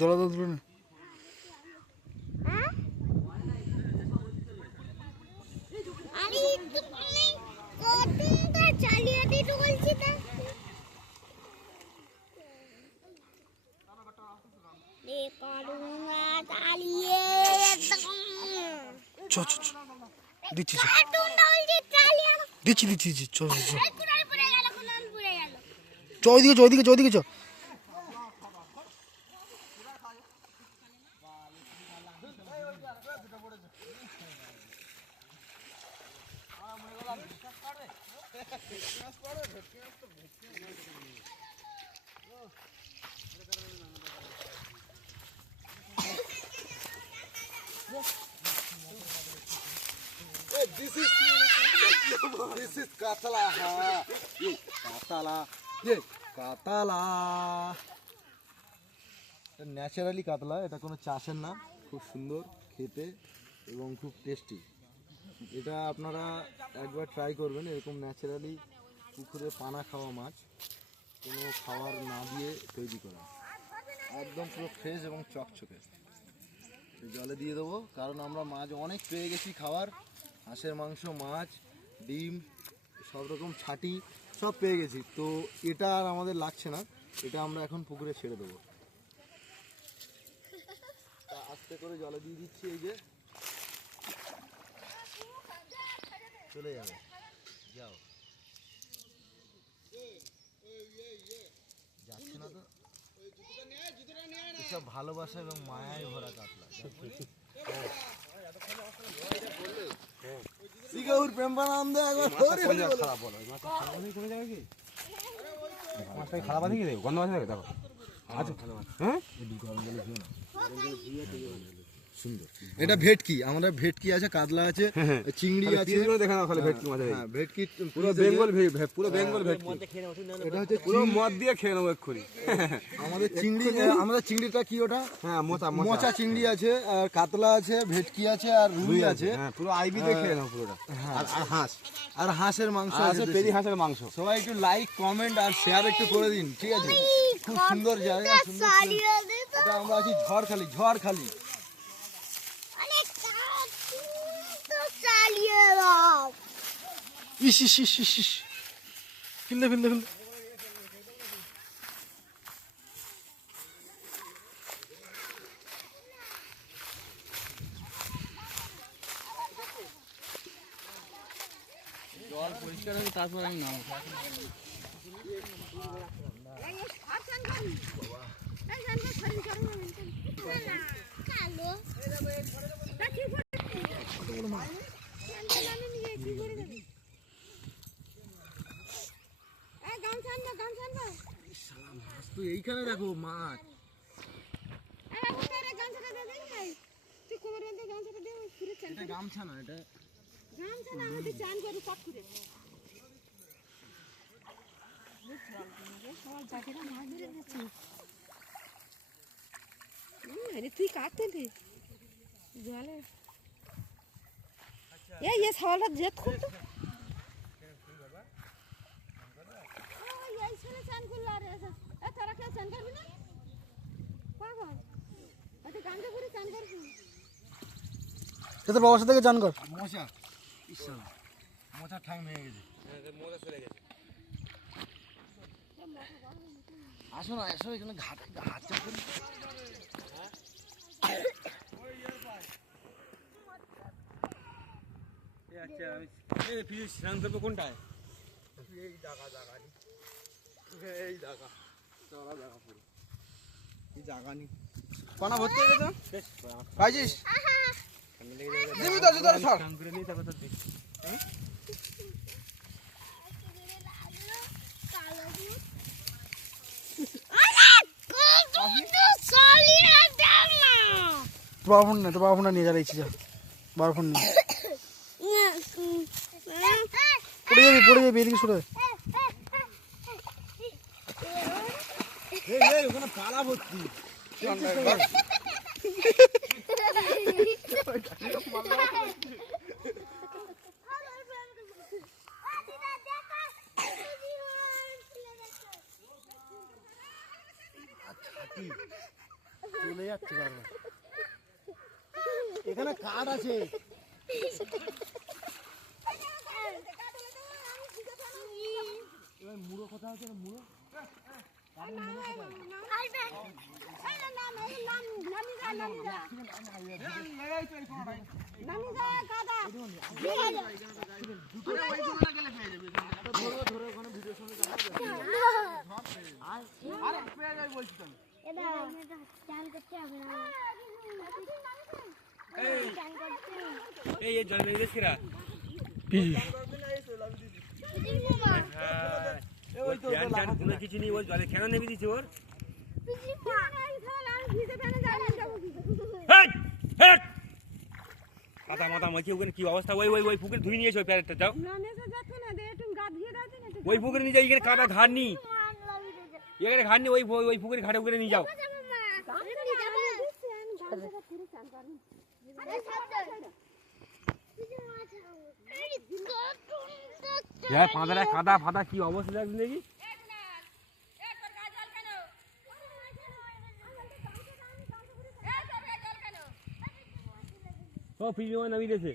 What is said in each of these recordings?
জলা দাও তুলে না। দিচ্ছি দিচ্ছি দিচ্ছি দিচ্ছি চ ওইদিকে চ ওইদিকে চ ওইদিকে চ। This is katala. Ye katala. Ye katala. Naturally কাতলা, এটা কোনো চাষের না, খুব সুন্দর খেতে এবং খুব টেস্টি। এটা আপনারা একবার ট্রাই করবেন, এরকম ন্যাচারালি পুকুরে পানা খাওয়া মাছ, কোনো খাবার না দিয়ে তৈরি করা, একদম পুরো ফ্রেশ এবং চকচকে। জলে দিয়ে দেবো, কারণ আমরা মাছ অনেক পেয়ে গেছি খাবার, হাঁসের মাংস, মাছ, ডিম, সব রকম ছাটি সব পেয়ে গেছি। তো এটা আর আমাদের লাগছে না, এটা আমরা এখন পুকুরে ছেড়ে দেবো। আস্তে করে জলে দিয়ে দিচ্ছি, এই যে চলে যাবে, যাও, যাচ্ছে না তো। এসব ভালোবাসা এবং মায়ায় ভরা কাতলা। সিগাউর প্রেমানন্দে একবার খারাপ বলো, মাছটা খারাপ আছে কি রে, গন্ধ আছে দেখো। আচ্ছা হ্যাঁ সুন্দর। এটা ভেটকি, আমাদের ভেটকি আছে, কাতলা আছে, চিংড়ি আছে, দেখা না খালি ভেটকি মাছ। হ্যাঁ ভেটকি পুরো বেঙ্গল, পুরো বেঙ্গল ভেটকি। এটা হচ্ছে পুরো মদ দিয়ে খেয়ে নেবো এক্ষুনি। আমাদের চিংড়ি, আমাদের চিংড়িটা কি ওটা, হ্যাঁ মোচা চিংড়ি আছে, আর কাতলা আছে, ভেটকি আছে, আর রুই আছে, পুরো আইবি দিয়ে খেয়ে নেবো পুরোটা। আর হাঁস, আর হাঁসের মাংস আছে, পেরি হাঁসের মাংস। সবাই একটু লাইক, কমেন্ট আর শেয়ার একটু করে দিন, ঠিক আছে? খুব সুন্দর জায়গা, সুন্দর। এটা আমরা আছি ঝড়খালি, ঝড়খালি। ইস ইস ইস ইস ইস, ফিলতে ফিলতে ফিলতে। জল পরিষ্কার হয়ে তারপর আমি নাম এইখানে দেখো মাছ, গামছা না, এটা তুই কাটতে জলে এই সওয়ালটা জেদ করতো। তোর বাবার সাথে চান কর। মোচা, মোচা ঠ্যাং ভেঙে গেছে, মোচা চলে গেছে। আসো না, আসো এখানে ঘাট হাত চাপ করি। আচ্ছা আমি ফিরে স্নান করবো কোনটায়? এই জায়গা এই জায়গা চলা জায়গা পুরো এই জায়গা নি পানা ভর্তি হয়ে গেছে। পাইছিস দিবি তো জুতো ছাড় করে নিয়ে তারপর তো দেখ। বাবার ফোন না, তো বাবার ফোনটা নিয়ে যা, দেখছি যা, বাবার ফোন নিয়ে পড়ে যাবি এদিকে সরে। ওখানে পালা ভর্তি। চলে যাচ্ছে বারবার। এখানে কাঠ আছে। এবার মুড়ো কোথায় আছে? মুড়ো এই জল মেরে দিস কিরা কিছু নেই ওই জলে কেন নেমে দিচ্ছে ওর কাদা মাথা মাখি ওখানে কি অবস্থা ওই ওই ওই পুকুরে ধুয়ে নিয়েছে ওই প্যারেটটা যাও ওই পুকুরে নিয়ে যাও এখানে কাদা ঘাট নি এখানে ঘাট নি ওই ওই পুকুরে ঘাটে ওখানে নিয়ে যাও ফাঁদা কাদা ফাদা কি অবস্থা লাগছে দেখি ও ফিল্ম নামিয়ে দিয়েছে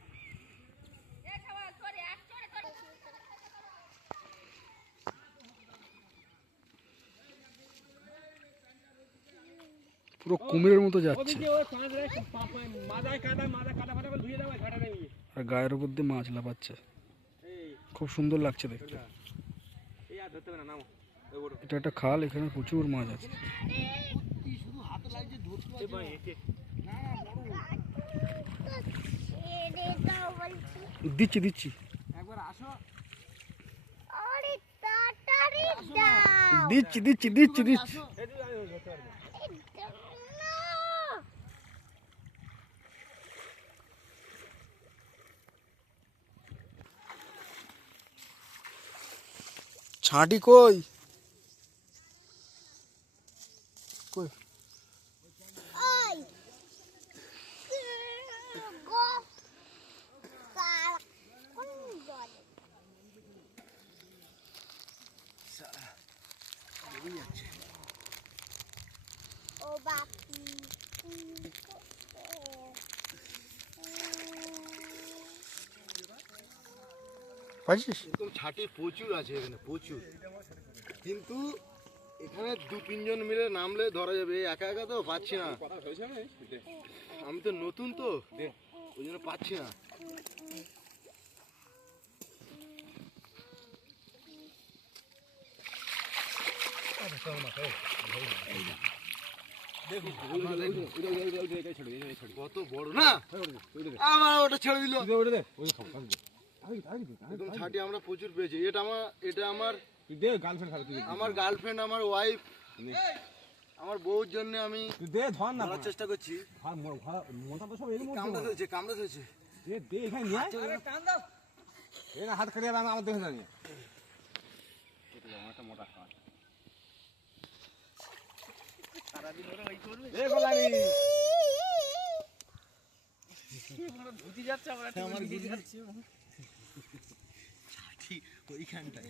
পুরো কুমিরের মতো যাচ্ছে। আর গায়ের উপর দিয়ে মাছ লাফাচ্ছে, খুব সুন্দর লাগছে দেখতে। এটা একটা খাল, এখানে প্রচুর মাছ আছে। দিচ্ছি দিচ্ছি দিচ্ছি দিচ্ছি দিচ্ছি দিচ্ছি। ছাঁটি কই কই? পাইছিস? এরকম ছাটি প্রচুর আছে এখানে, প্রচুর। কিন্তু এখানে 2-3 জন মিলে নামলে ধরা যাবে, একা একা তো পাচ্ছি না। আমি তো নতুন তো, ওই জন্য পাচ্ছি না। কত বড় না, আমার ওটা ছেড়ে দিল। ছাটি আমরা প্রচুর পেয়েছি। এটা আমার গার্লফ্রেন্ড, আমার ওয়াইফ, আমার বউর জন্য আমি ধরার চেষ্টা করছি। কামড়া ধরেছে। হাত খাড়ি আমার দেখে জানি মোটা খাওয়া সারাদিন ওরা ওই করবে ধুতি যাচ্ছে আমার যাচ্ছে ওইখানটায়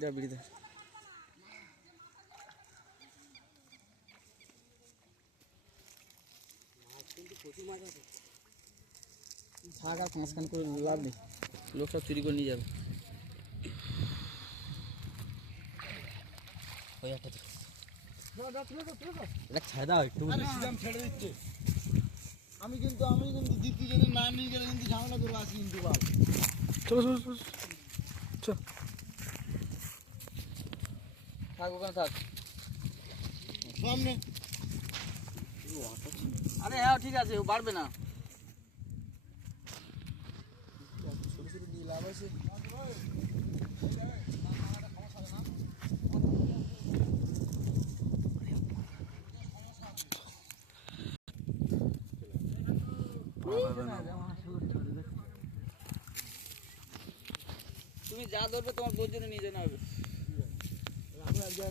যা বিড়ি দে। থাক আর মাঝখান করে লাভ নেই, লোক সব চুরি করে নিয়ে যাবে। ছেড়ে দাও একটু, ছেড়ে দিচ্ছে। আমি কিন্তু দ্বিতীয় জনের না নিয়ে গেলে কিন্তু ঝামেলা করবো আসি কিন্তু। চলো চলো চলো চল। থাক ওখানে থাক সামনে। আরে হ্যাঁ ঠিক আছে, ও বাড়বে না। তুমি যা ধরবে তোমার বোর জন্য নিয়ে জানা হবে।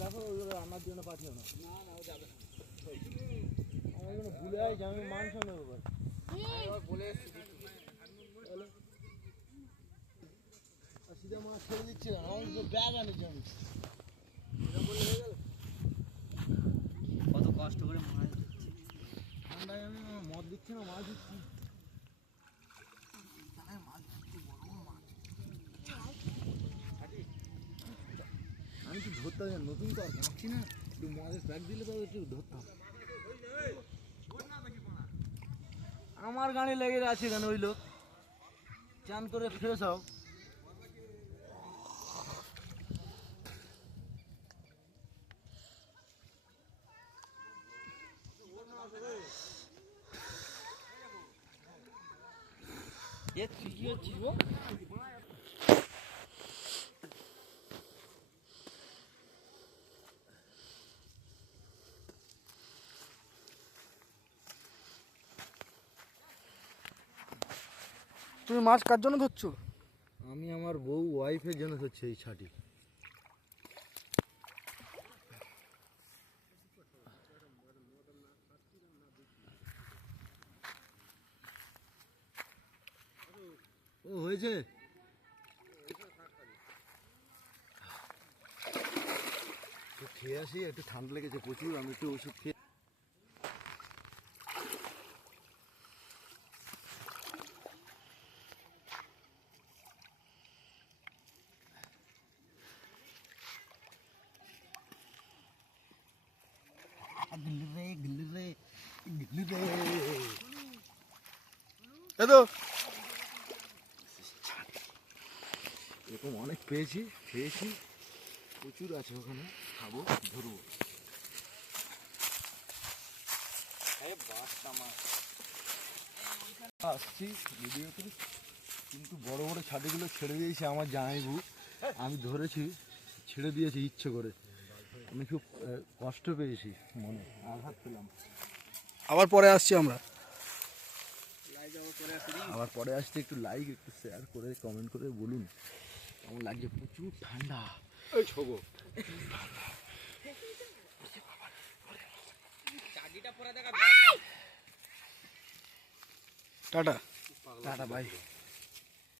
রাখো ওইগুলো রান্নার জন্য পাঠিও না। না ও যাবে না, আমি ভুলে যাই, আমি মান শোনো বলে সিধা মনে ছেড়ে দিচ্ছি না, আমার ব্যাগ আনিছি আমি। কত পাচ্ছে না মাছ ধরছি। আমি তো ধরতে জানি, নতুন তো আর পাচ্ছি না, একটু মাছের প্যাক দিলে তো একটু ধরতাম। আমার গাড়ি লেগে আছে কেন ওই লোক চান করে ফ্রেশ হও। তুমি মাছ কার জন্য ধরছো? আমি আমার বউ ওয়াইফের জন্য হচ্ছে এই ছাটি। ও হয়েছে, খেয়ে আসি, একটু ঠান্ডা লেগেছে প্রচুর, আমি একটু ওষুধ খেয়ে। এতো এরকম অনেক পেয়েছি, খেয়েছি, প্রচুর আছে ওখানে, খাবো, ধরবো। আসছি ভিডিওতে, কিন্তু বড় বড় ছাটিগুলো ছেড়ে দিয়েছে আমার জামাইবু, আমি ধরেছি, ছেড়ে দিয়েছি ইচ্ছে করে। আমি খুব কষ্ট পেয়েছি, মনে আঘাত পেলাম। আবার পরে আসছি আমরা। আবার পরে আসতে একটু লাইক, একটু শেয়ার করে, কমেন্ট করে বলুন কেমন লাগছে। প্রচুর ঠান্ডা। ওই ছোগো টাটা। Tata, by.